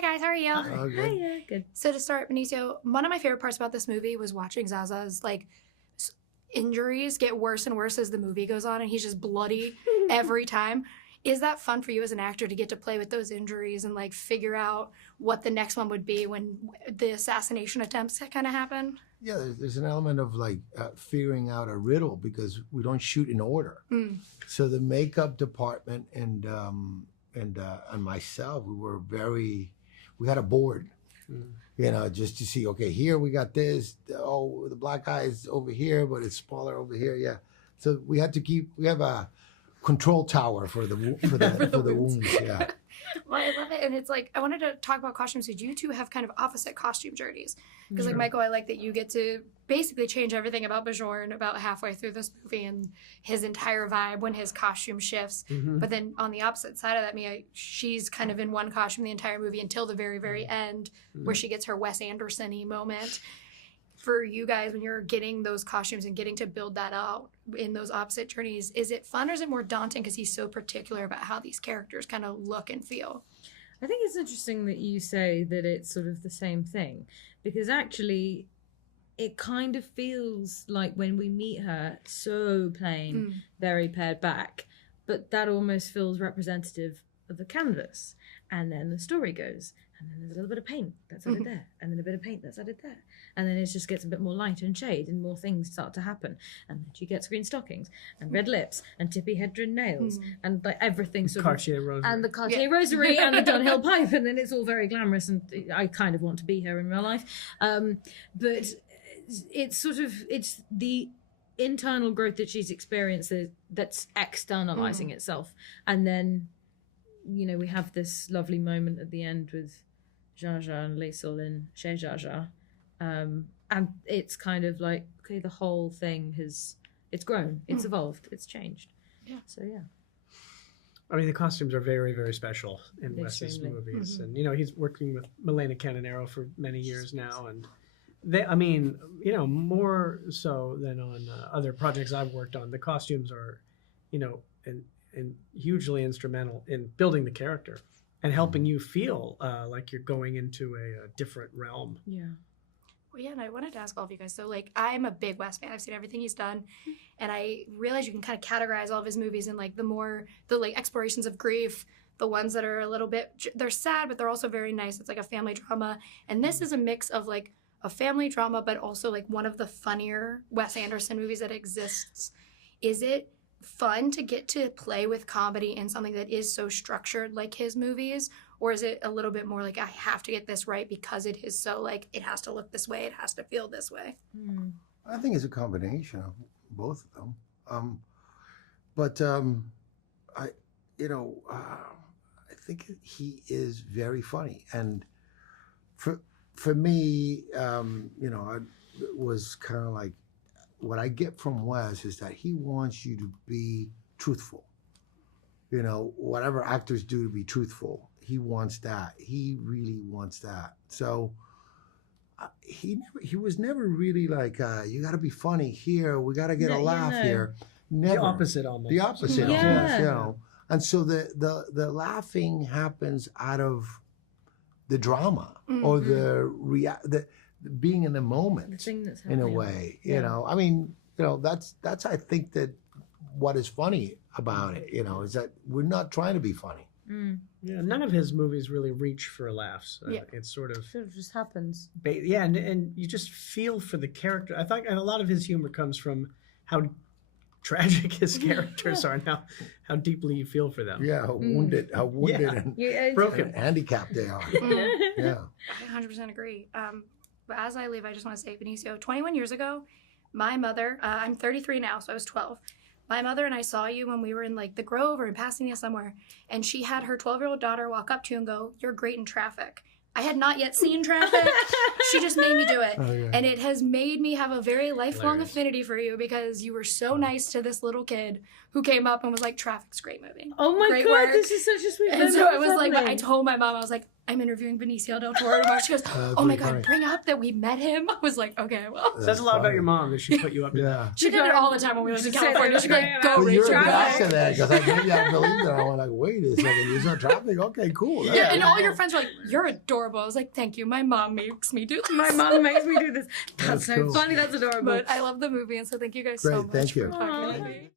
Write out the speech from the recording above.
Hi guys, how are you? Oh, good. Hiya. Good. So to start, Benicio, one of my favorite parts about this movie was watching Zaza's injuries get worse and worse as the movie goes on, and he's just bloody every time. Is that fun for you as an actor to get to play with those injuries and figure out what the next one would be when the assassination attempts kind of happen? Yeah, there's an element of figuring out a riddle because we don't shoot in order. So the makeup department and myself, we had a board, just to see. Okay, here we got this. Oh, the black guy is over here, but it's smaller over here. Yeah, so we have a control tower for the wounds. Yeah. Well, I love it. And it's I wanted to talk about costumes because you two have kind of opposite costume journeys. Because Michael, I like that you get to basically change everything about Bajorn about halfway through this movie and his entire vibe when his costume shifts. Mm-hmm. But then on the opposite side of that, Mia, she's kind of in one costume the entire movie until the very, very end where she gets her Wes Anderson-y moment. For you guys, when you're getting those costumes and getting to build that out in those opposite journeys, is it fun or is it more daunting because he's so particular about how these characters kind of look and feel? I think it's interesting that you say that it's sort of the same thing, because actually it kind of feels like when we meet her, so plain, very pared back, but that almost feels representative of the canvas. And then the story goes, and then there's a little bit of paint that's added there, and then a bit of paint that's added there. And then it just gets a bit more light and shade, and more things start to happen. And then she gets green stockings, and red lips, and tippy head-rimmed nails, and everything sort Cartier rosary. And the Cartier rosary, and the Dunhill pipe, and then it's all very glamorous, and I kind of want to be her in real life. But it's it's the internal growth that she's experienced that's externalizing itself. And then, we have this lovely moment at the end with Zsa Zsa and Liesl in Chez Zsa Zsa. And it's kind of okay, the whole thing it's grown, it's evolved, it's changed. Yeah. So, yeah. I mean, the costumes are very, very special in Wes's movies. And, he's working with Milena Canonero for many years now. And more so than on other projects I've worked on, the costumes are, and hugely instrumental in building the character and helping you feel like you're going into a different realm. Yeah. Well, yeah, and I wanted to ask all of you guys. So, I'm a big Wes fan. I've seen everything he's done, and I realize you can kind of categorize all of his movies in the explorations of grief, the ones that are a little bit, they're sad, but they're also very nice. It's like a family drama, and this is a mix of a family drama, but also one of the funnier Wes Anderson movies that exists. Is it fun to get to play with comedy in something that is so structured like his movies, or is it a little bit more I have to get this right because it is so it has to look this way, it has to feel this way? I think it's a combination of both of them. I think he is very funny, and for me, I was kind of what I get from Wes is that he wants you to be truthful. Whatever actors do to be truthful, he wants that. He really wants that. So he was never really you got to be funny here. We got to get a laugh here. Never. The opposite almost. The opposite almost, And so the laughing happens out of the drama or the being in the moment, the thing that's in a way. That's I think that what is funny about it, is that we're not trying to be funny. Yeah, none of his movies really reach for laughs. It's sort of just happens. And you just feel for the character. I think, and a lot of his humor comes from how tragic his characters are now, how deeply you feel for them. Yeah, how wounded and broken, and handicapped they are. Yeah, I 100% agree. But as I leave, I just want to say, Benicio, 21 years ago, my mother, I'm 33 now, so I was 12. My mother and I saw you when we were in the Grove or in Pasadena somewhere, and she had her 12-year-old daughter walk up to you and go, "You're great in Traffic." I had not yet seen Traffic. She just made me do it. Oh, yeah. And it has made me have a very lifelong affinity for you because you were so nice to this little kid who came up and was like, "Traffic's a great movie." Oh my great God, work. This is such a sweet And so I was I told my mom, I was like, I'm interviewing Benicio del Toro tomorrow. She goes, oh my God, bring up that we met him. I was like, okay, well. Says a lot about your mom that she put you up in that. She did it all the time when we lived in California. She'd be like, go, Well, Rachel, you're go. back to that because maybe I believe that. I was like, wait a second, you're not traffic? Okay, cool. Yeah, and all your friends were like, you're adorable. I was like, thank you. My mom makes me do this. My mom makes me do this. That's so cool. funny. That's adorable. But I love the movie, and so thank you guys so Great, much thank you. for talking to me.